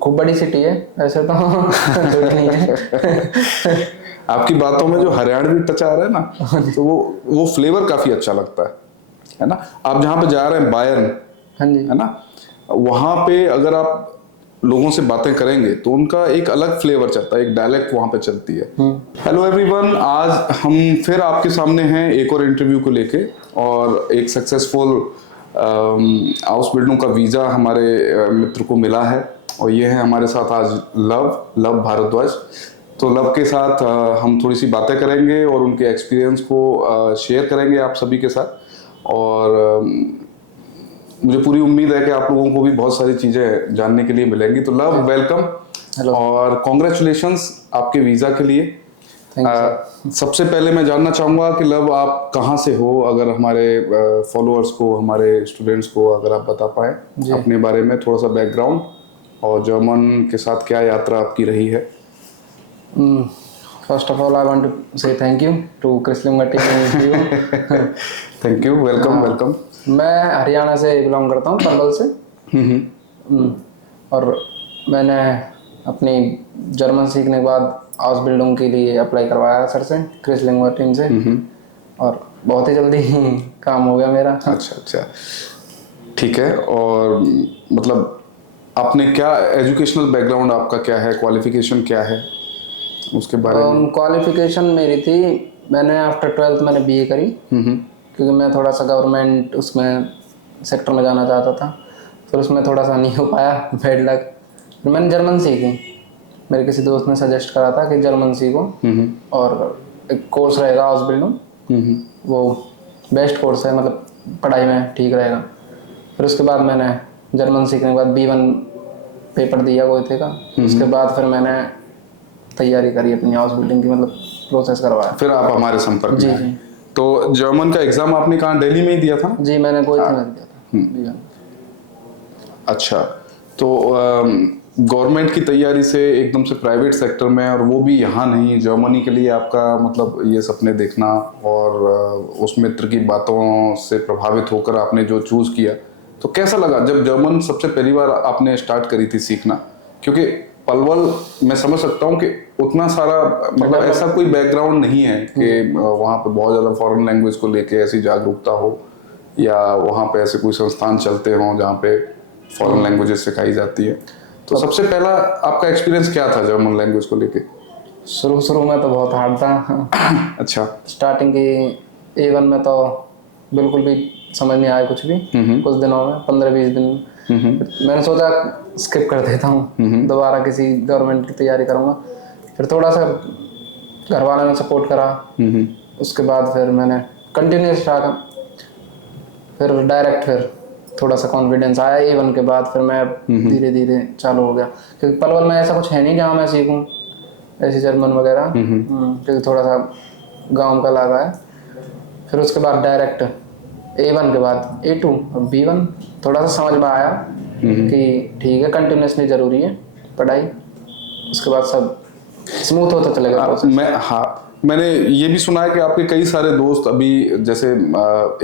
खूब बड़ी सिटी है वैसे तो छोटी नहीं है। आपकी बातों में जो हरियाणवी टच आ रहा है ना, तो वो फ्लेवर काफी अच्छा लगता है ना। आप जहाँ पे जा रहे हैं बायर्न, हाँ जी। है ना, वहां पे अगर आप लोगों से बातें करेंगे तो उनका एक अलग फ्लेवर चलता है, एक डायलेक्ट वहां पे चलती है। हेलो एवरीवन, आज हम फिर आपके सामने हैं एक और इंटरव्यू को लेके, और एक सक्सेसफुल हाउस बिल्डरों का वीज़ा हमारे मित्र को मिला है, और ये है हमारे साथ आज लव भारद्वाज। तो लव के साथ हम थोड़ी सी बातें करेंगे और उनके एक्सपीरियंस को शेयर करेंगे आप सभी के साथ। और मुझे पूरी उम्मीद है कि आप लोगों को भी बहुत सारी चीज़ें जानने के लिए मिलेंगी। तो लव, वेलकम। हेलो। और कॉन्ग्रेचुलेशंस आपके वीज़ा के लिए। सबसे पहले मैं जानना चाहूँगा कि लव, आप कहाँ से हो, अगर हमारे फॉलोअर्स को, हमारे स्टूडेंट्स को अगर आप बता पाएँ अपने बारे में थोड़ा सा बैकग्राउंड, और जर्मन के साथ क्या यात्रा आपकी रही है। First of all I want to say thank you to क्रिसलिंग team. Thank you, welcome welcome. मैं हरियाणा से बिलोंग करता हूँ, पलवल से। और मैंने अपनी जर्मन सीखने के बाद हाउस बिल्डिंग के लिए अप्लाई करवाया सर से, क्रिसलिंग टीम से, और बहुत ही जल्दी काम हो गया मेरा। अच्छा अच्छा, ठीक है। और मतलब आपने क्या एजुकेशनल बैकग्राउंड आपका क्या है, क्वालिफिकेशन क्या है, उसके बारे में। क्वालिफिकेशन मेरी थी, मैंने आफ्टर 12th मैंने बीए करी, क्योंकि मैं थोड़ा सा गवर्नमेंट उसमें सेक्टर में जाना चाहता था। फिर उसमें थोड़ा सा नहीं हो पाया, बैड लक। फिर मैंने जर्मन सीखी, मेरे किसी दोस्त ने सजेस्ट करा था कि जर्मन सीखो, और एक कोर्स रहेगा हाउस बिल्डिंग, वो बेस्ट कोर्स है, मतलब पढ़ाई में ठीक रहेगा। फिर उसके बाद मैंने जर्मन सीखने के बाद B1 पेपर दिया गोएथे का। उसके बाद फिर मैंने तैयारी करी अपनी हाउस बिल्डिंग की, मतलब प्रोसेस करवाया। फिर आप हमारे संपर्क में जी आए। जी। तो जर्मन का एग्जाम आपने कहाँ, दिल्ली में ही दिया था? जी, मैंने गोएथे में दिया था। अच्छा, तो गवर्नमेंट की तैयारी से एकदम से प्राइवेट सेक्टर में, और वो भी यहाँ नहीं, जर्मनी के लिए आपका मतलब ये सपने देखना, और उस मित्र की बातों से प्रभावित होकर आपने जो चूज किया, तो कैसा लगा जब जर्मन सबसे पहली बार आपने स्टार्ट करी थी सीखना? क्योंकि पलवल, मैं समझ सकता हूँ कि उतना सारा मतलब ऐसा कोई बैकग्राउंड नहीं है कि वहाँ पे बहुत ज़्यादा फॉरेन लैंग्वेज को लेके ऐसी जागरूकता हो, या वहाँ पे ऐसे कोई संस्थान चलते हों जहाँ पे फॉरेन लैंग्वेजेस सिखाई जाती है। तो सबसे पहला आपका एक्सपीरियंस क्या था जर्मन लैंग्वेज को लेके? शुरू में तो बहुत हार्ड था। अच्छा। स्टार्टिंग की A1 में तो बिल्कुल भी समझ नहीं आया कुछ भी। कुछ दिनों में 15-20 दिन मैंने सोचा स्किप कर देता हूँ, दोबारा किसी गवर्नमेंट की तैयारी करूँगा। फिर थोड़ा सा घर वालों ने सपोर्ट करा, उसके बाद फिर मैंने कंटिन्यूस रहा। फिर डायरेक्ट फिर थोड़ा सा कॉन्फिडेंस आया A1 के बाद, फिर मैं धीरे धीरे चालू हो गया। क्योंकि पलवल में ऐसा कुछ है नहीं जहाँ मैं सीखूँ ऐसी जर्मन वगैरह, क्योंकि थोड़ा सा गांव का लगा है। फिर उसके बाद डायरेक्ट A1 के बाद A2 और B1 थोड़ा सा समझ में आया कि ठीक है, कंटिन्यूसली ज़रूरी है पढ़ाई। उसके बाद सब स्मूथ होता चलेगा प्रोसेस। मैंने ये भी सुना है कि आपके कई सारे दोस्त अभी जैसे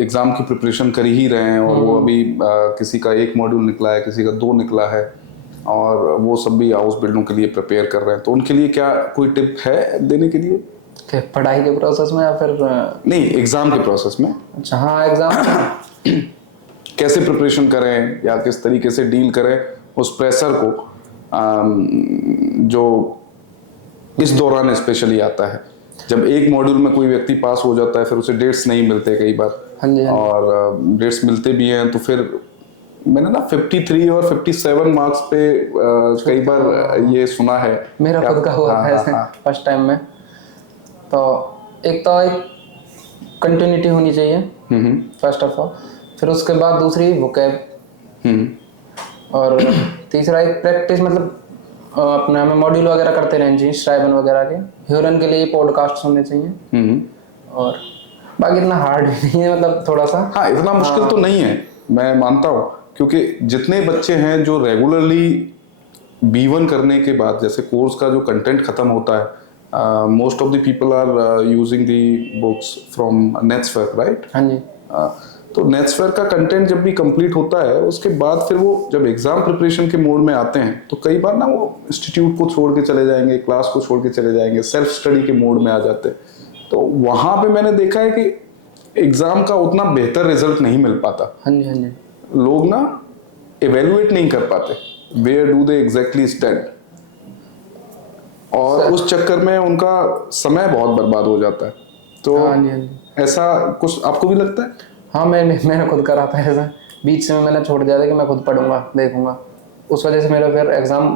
एग्जाम की प्रिपरेशन कर ही रहे हैं, और वो अभी किसी का 1 मॉड्यूल निकला है, किसी का 2 निकला है, और वो सब भी हाउस बिल्डिंग के लिए प्रिपेयर कर रहे हैं। तो उनके लिए क्या कोई टिप है देने के लिए? पढ़ाई के प्रोसेस में या फिर नहीं, एग्जाम के प्रोसेस में? अच्छा हाँ, एग्जाम कैसे प्रिपरेशन करें, या किस तरीके से डील करें उस प्रेशर को जो इस दौरान स्पेशली आता है, जब एक मॉड्यूल में कोई व्यक्ति पास हो जाता है, फिर उसे डेट्स नहीं मिलते कई बार। हाँ जी। और डेट्स मिलते भी हैं तो फिर मैंने ना 53 और 57 मार्क्स पे कई बार ये सुना है। मेरा खुद का हुआ था ऐसे फर्स्ट टाइम में। तो एक कंटिन्यूटी होनी चाहिए फर्स्ट ऑफ ऑल, फिर उसके बाद दूसरी वोकैब, और तीसरा एक प्रैक्टिस, मतलब अपने हमें मॉड्यूल वगैरह करते रहने चाहिए, श्राइबन वगैरह के। ह्यूरन के लिए पॉडकास्ट सुनने चाहिए। और बाकी इतना हार्ड नहीं है, मतलब थोड़ा सा। हाँ, इतना मुश्किल तो नहीं है, मैं मानता हूँ, क्योंकि जितने बच्चे हैं जो रेगुलरली B1 करने के बाद, जैसे कोर्स का जो कंटेंट खत्म होता है, most of the people are using the books from नेट्सवर्क, राइट? हाँ जी। तो नेट्सफेयर का कंटेंट जब भी कंप्लीट होता है उसके बाद फिर वो जब एग्जाम प्रिपरेशन के मोड में आते हैं तो कई बार ना वो इंस्टीट्यूट को छोड़ के चले जाएंगे, क्लास को छोड़ के चले जाएंगे, सेल्फ स्टडी के मोड में आ जाते हैं। तो वहां पे मैंने देखा है कि एग्जाम का उतना बेहतर रिजल्ट नहीं मिल पाता। हाँ जी, हाँ जी। लोग ना इवेल्युएट नहीं कर पाते where do they exactly stand, और उस चक्कर में उनका समय बहुत बर्बाद हो जाता है। तो हाँ जी, हाँ जी। ऐसा कुछ आपको भी लगता है? हाँ, मैंने खुद करा था ऐसा। बीच से मैंने छोड़ दिया था कि मैं खुद पढ़ूंगा, देखूंगा, उस वजह से मेरा फिर एग्जाम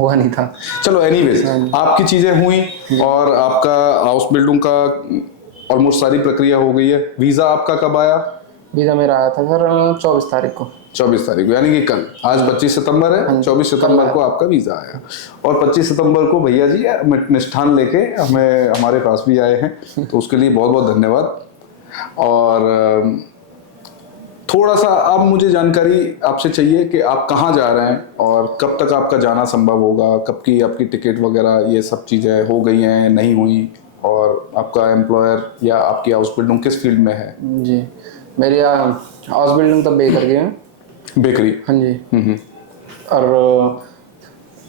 हुआ नहीं था। चलो एनीवेज, आपकी चीजें हुई और आपका हाउस बिल्डिंग का ऑलमोस्ट सारी प्रक्रिया हो गई है। वीजा आपका कब आया? वीजा मेरा आया था सर 24 तारीख को। 24 तारीख को, यानी कि कल। आज 25 सितंबर है, 24 सितंबर को आपका वीजा आया और 25 सितंबर को भैया जी मिष्ठान लेके हमारे पास भी आए हैं, तो उसके लिए बहुत बहुत धन्यवाद। और थोड़ा सा अब मुझे जानकारी आपसे चाहिए कि आप कहाँ जा रहे हैं और कब तक आपका जाना संभव होगा, कब की आपकी टिकट वगैरह ये सब चीज़ें हो गई हैं नहीं हुई, और आपका एम्प्लॉयर या आपकी हाउस बिल्डिंग किस फील्ड में है? जी, मेरी हाउस बिल्डिंग तो बेकर गई है। बेकरी? हाँ जी। और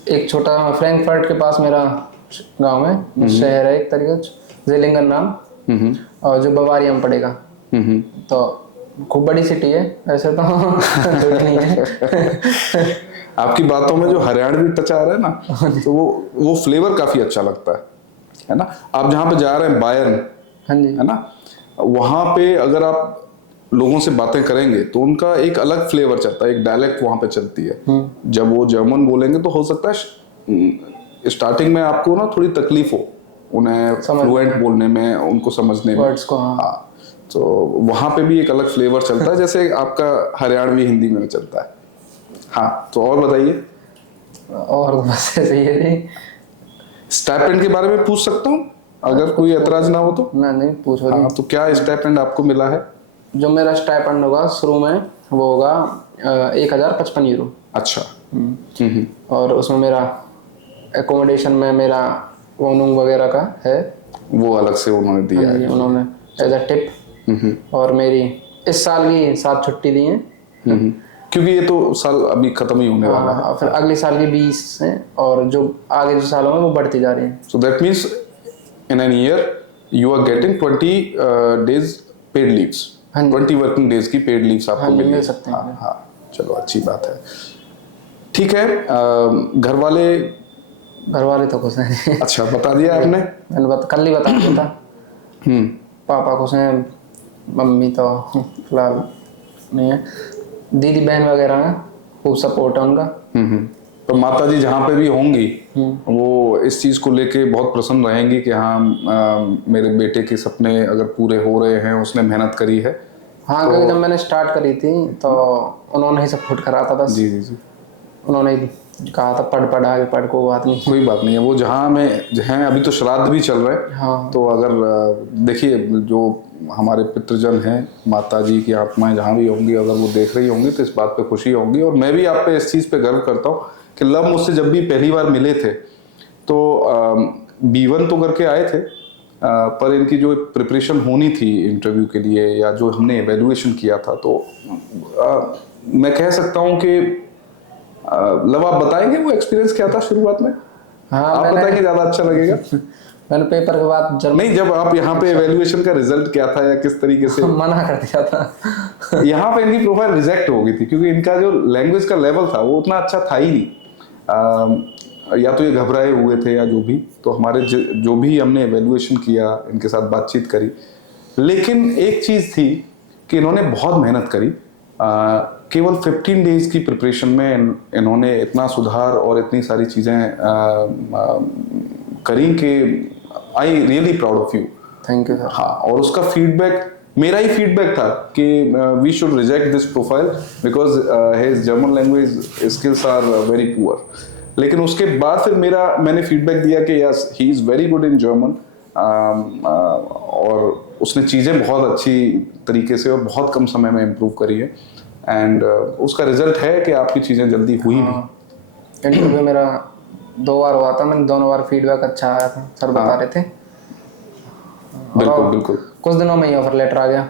एक छोटा फ्रैंकफर्ट के पास मेरा गांव है, शहर है एक तरीके से, ज़िलिंगन नाम, और जो बवारिया में पड़ेगा। तो खूब बड़ी सिटी है ऐसे तो थोड़ी नहीं है। आपकी बातों में जो हरियाणवी टच आ रहा है ना, तो वो फ्लेवर काफी अच्छा लगता है ना। आप जहाँ पे जा रहे हैं बायर्न, हाँ जी, है ना, वहाँ पे अगर आप लोगों से बातें करेंगे तो उनका एक अलग फ्लेवर चलता है, एक डायलेक्ट वहाँ पे चलती है। जब वो जर्मन बोलेंगे तो हो सकता है स्टार्टिंग में आपको ना थोड़ी तकलीफ हो उन्हें फ्लुएंट बोलने में, उनको समझने में वर्ड्स को। हाँ, तो वहाँ पे भी एक अलग फ्लेवर चलता है जैसे आपका हरियाणवी हिंदी में चलता है। हाँ, तो और बताइए। और बस ऐसे ही है जी। स्टाइपेंड के बारे में पूछ सकता हूँ अगर कोई एतराज ना हो तो? नहीं, पूछो। हाँ, तो क्या स्टाइपेंड आपको मिला है? जो मेरा स्टाइपेंड होगा शुरू में वो होगा 1055 यूरो। अच्छा। और उसमें मेरा एकोमोडेशन में मेरा वोनूंग वगैरह का है, वो अलग से उन्होंने दिया है, उन्होंने एज अ टिप। और मेरी इस साल की 7 छुट्टी दी है, क्योंकि ये तो साल अभी खत्म ही होने वाला है। फिर अगले साल की 20 है, और जो आगे जो साल होंगे वो बढ़ती जा रही है। So that means in an year you are getting 20 days paid leaves, 20 working days की पेड लीव्स आपको मिल सकते हैं। हाँ, चलो अच्छी बात है। ठीक है, घर वाले तो खुश हैं। अच्छा, बता दिया आपने? मैंने कल ही बता दिया था। पापा खुश हैं, मम्मी तो फिलहाल नहीं है, दीदी बहन वगैरह हैं, खूब सपोर्ट है उनका। तो माता जी जहाँ पे भी होंगी वो इस चीज को लेके बहुत प्रसन्न रहेंगी कि हाँ मेरे बेटे के सपने अगर पूरे हो रहे हैं, उसने मेहनत करी है। हाँ, क्योंकि जब मैंने स्टार्ट करी थी तो उन्होंने ही सपोर्ट करा था बस। जी जी जी, उन्होंने कहा था पढ़ आगे पढ़, कोई बात नहीं, कोई बात नहीं है। वो जहाँ में हैं, अभी तो श्राद्ध भी चल रहे हैं। हाँ। तो अगर देखिए जो हमारे पितृजन हैं, माता जी की आत्माएं जहाँ भी होंगी, अगर वो देख रही होंगी तो इस बात पे खुशी होंगी। और मैं भी आप पे इस चीज़ पे गर्व करता हूँ कि लव मुझसे जब भी पहली बार मिले थे तो B1 तो करके आए थे, पर इनकी जो प्रिपरेशन होनी थी इंटरव्यू के लिए या जो हमने एवेल्युएशन किया था, तो मैं कह सकता हूँ कि लव आप बताएंगे वो एक्सपीरियंस क्या था शुरुआत में? हाँ, आप बताएंगे ज़्यादा अच्छा लगेगा। मैंने पेपर के बाद नहीं, जब आप यहाँ पे एवेल्युएशन का रिजल्ट क्या था या किस तरीके से मना कर दिया था। यहाँ पे इनकी प्रोफाइल रिजेक्ट हो गई थी क्योंकि इनका जो लैंग्वेज का लेवल था वो उतना अच्छा था ही नहीं। या तो ये घबराए हुए थे या जो भी, तो हमारे जो भी हमने एवेल्युएशन किया, इनके साथ बातचीत करी, लेकिन एक चीज़ थी कि इन्होंने बहुत मेहनत करी। केवल 15 डेज की प्रिपरेशन में इन्होंने इतना सुधार और इतनी सारी चीज़ें करी कि I really proud of you. Thank you sir. हाँ, और उसका फीडबैक मेरा ही फीडबैक था कि we should reject this profile because his German language skills are very poor. लेकिन उसके बाद फिर मैंने फीडबैक दिया कि yes, he is very good in German, और उसने चीज़ें बहुत अच्छी तरीके से और बहुत कम समय में इम्प्रूव करी है। एंड उसका रिजल्ट है कि आपकी चीज़ें जल्दी हुई भी। इंटरव्यू मेरा 2 बार हुआ था, मैंने दोनों बार फीडबैक अच्छा आया था, सर बता रहे थे। बिल्कुल बिल्कुल। कुछ दिनों में ही ऑफर लेटर आ गया।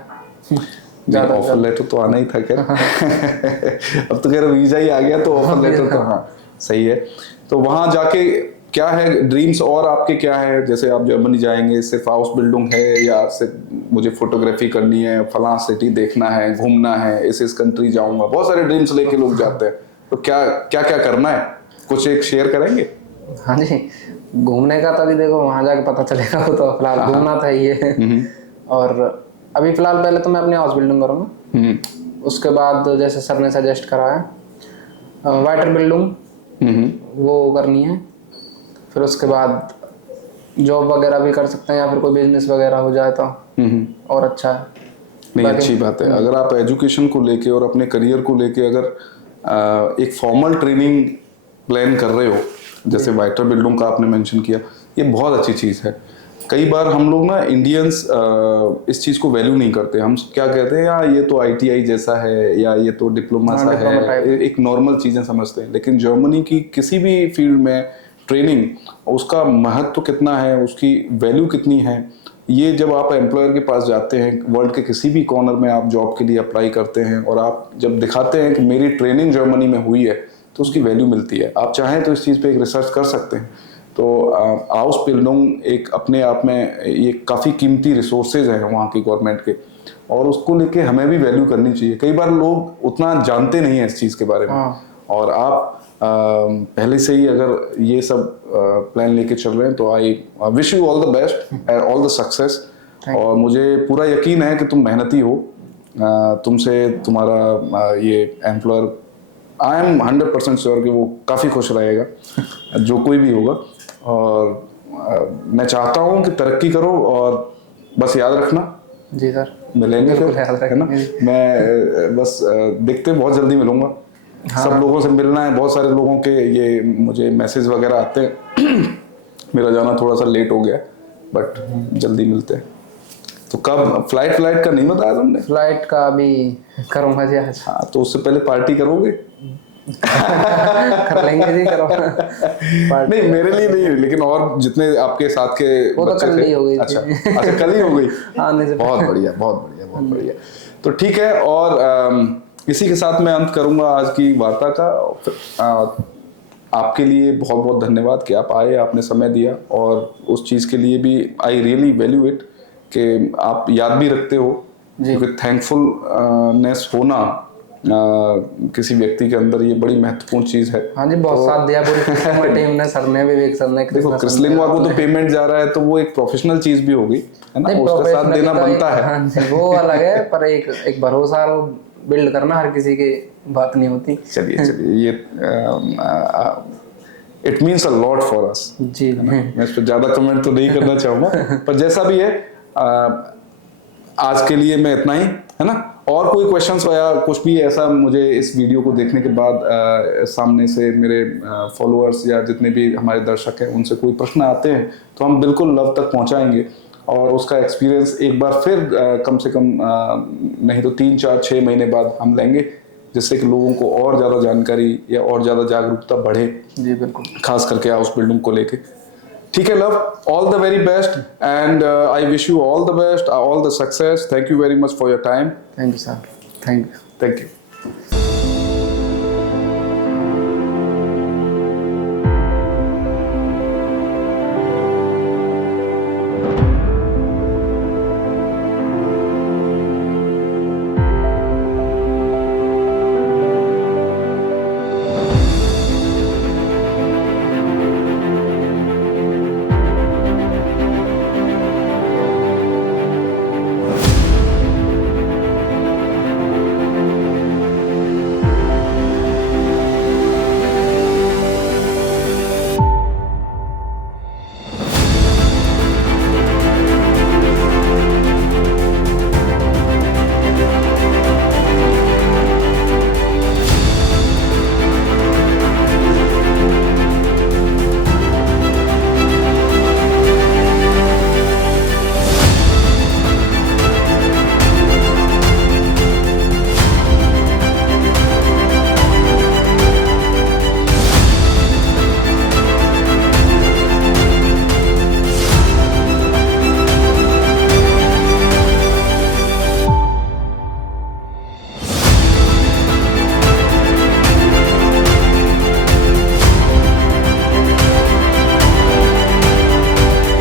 ऑफर लेटर तो आना ही था खैर। अब तो खैर वीजा ही आ गया तो ऑफर लेटर तो हाँ सही है। तो वहां जाके क्या है ड्रीम्स और आपके क्या है, जैसे आप जर्मनी जाएंगे सिर्फ हाउस बिल्डिंग है या सिर्फ मुझे फोटोग्राफी करनी है, फलां सिटी देखना है, घूमना है, इस कंट्री जाऊंगा, बहुत सारे ड्रीम्स लेके लोग जाते हैं, तो क्या क्या क्या करना है कुछ एक शेयर करेंगे? हाँ जी, घूमने का तो अभी देखो वहां जाके पता चलेगा, वो तो फिलहाल घूमना था ये। और अभी फिलहाल पहले तो मैं अपनी हाउस बिल्डिंग करूँगा, उसके बाद जैसे सर ने सजेस्ट करा है वाटर बिल्डिंग वो करनी है, फिर उसके बाद जॉब वगैरह भी कर सकते हैं या फिर कोई बिजनेस वगैरह हो जाए तो और अच्छा है। नहीं अच्छी बात है, अगर आप एजुकेशन को लेके और अपने करियर को लेके अगर एक फॉर्मल ट्रेनिंग प्लान कर रहे हो, जैसे वाइटर बिल्डिंग का आपने मेंशन किया, ये बहुत अच्छी चीज़ है। कई बार हम लोग ना इंडियंस इस चीज़ को वैल्यू नहीं करते, हम क्या कहते हैं यार ये तो ITI जैसा है या ये तो डिप्लोमा सा है, एक नॉर्मल चीज़ें समझते हैं। लेकिन जर्मनी की किसी भी फील्ड में ट्रेनिंग, उसका महत्व कितना है, उसकी वैल्यू कितनी है, ये जब आप एम्प्लॉयर के पास जाते हैं, वर्ल्ड के किसी भी कॉर्नर में आप जॉब के लिए अप्लाई करते हैं और आप जब दिखाते हैं कि मेरी ट्रेनिंग जर्मनी में हुई है, तो उसकी वैल्यू मिलती है। आप चाहें तो इस चीज़ पे एक रिसर्च कर सकते हैं। तो हाउस बिल्डिंग एक अपने आप में ये काफ़ी कीमती रिसोर्सेज हैं वहाँ की गवर्नमेंट के, और उसको लेके हमें भी वैल्यू करनी चाहिए। कई बार लोग उतना जानते नहीं हैं इस चीज़ के बारे में, और आप पहले से ही अगर ये सब प्लान लेके चल रहे हैं तो I wish you all the best and all the success. और मुझे पूरा यकीन है कि तुम मेहनती हो, तुमसे तुम्हारा ये एम्प्लॉयर आई एम 100% श्योर कि वो काफ़ी खुश रहेगा जो कोई भी होगा। और मैं चाहता हूँ कि तरक्की करो, और बस याद रखना। जी सर, मिलेंगे फिर, है ना? मैं बस देखते बहुत जल्दी मिलूंगा। हाँ। सब लोगों से मिलना है, बहुत सारे लोगों के ये मुझे मैसेज वगैरह आते हैं। मेरा जाना थोड़ा सा लेट हो गया, बट जल्दी मिलते हैं। तो कब फ्लाइट का नहीं बताया तुमने? फ्लाइट का अभी करूँगा जी आज। हाँ, तो उससे पहले पार्टी करोगे? कर लेंगे जी, करो। नहीं मेरे लिए नहीं, लेकिन और जितने आपके साथ के वो तो कल ही हो गई। अच्छा कल ही हो गई। बहुत बढ़िया बहुत बढ़िया बहुत बढ़िया। तो ठीक है, और इसी के साथ मैं अंत करूंगा आज की वार्ता का। आपके लिए बहुत बहुत धन्यवाद कि आप आए, आपने समय दिया, और उस चीज़ के लिए भी आई रियली वैल्यू इट कि आप याद भी रखते हो, क्योंकि थैंकफुलनेस होना किसी व्यक्ति के अंदर ये बड़ी महत्वपूर्ण चीज है। हाँ जी, बहुत साथ दिया पूरी टीम ने, सर ने, विवेक सर ने। देखो क्रिसलिंगवा को तो पेमेंट जा रहा है, तो वो एक प्रोफेशनल चीज भी होगी, है ना? उसका साथ देना बनता है। हाँ जी, वो अलग है, पर एक भरोसा बिल्ड करना हर किसी की बात नहीं होती। चलिए ये it means a lot for us जी। मैं इस पर ज्यादा कमेंट तो नहीं करना चाहूंगा, पर जैसा भी है आज के लिए मैं इतना ही, है ना? और कोई क्वेश्चंस या कुछ भी ऐसा मुझे इस वीडियो को देखने के बाद सामने से मेरे फॉलोअर्स या जितने भी हमारे दर्शक हैं उनसे कोई प्रश्न आते हैं, तो हम बिल्कुल लव तक पहुंचाएंगे, और उसका एक्सपीरियंस एक बार फिर कम से कम नहीं तो 3, 4, 6 महीने बाद हम लेंगे, जिससे कि लोगों को और ज़्यादा जानकारी या और ज़्यादा जागरूकता बढ़े। जी बिल्कुल, खास करके हाउस बिल्डिंग को लेके। ठीक है love, all the very best, and I wish you all the best, all the success. Thank you very much for your time. Thank you sir, thank you.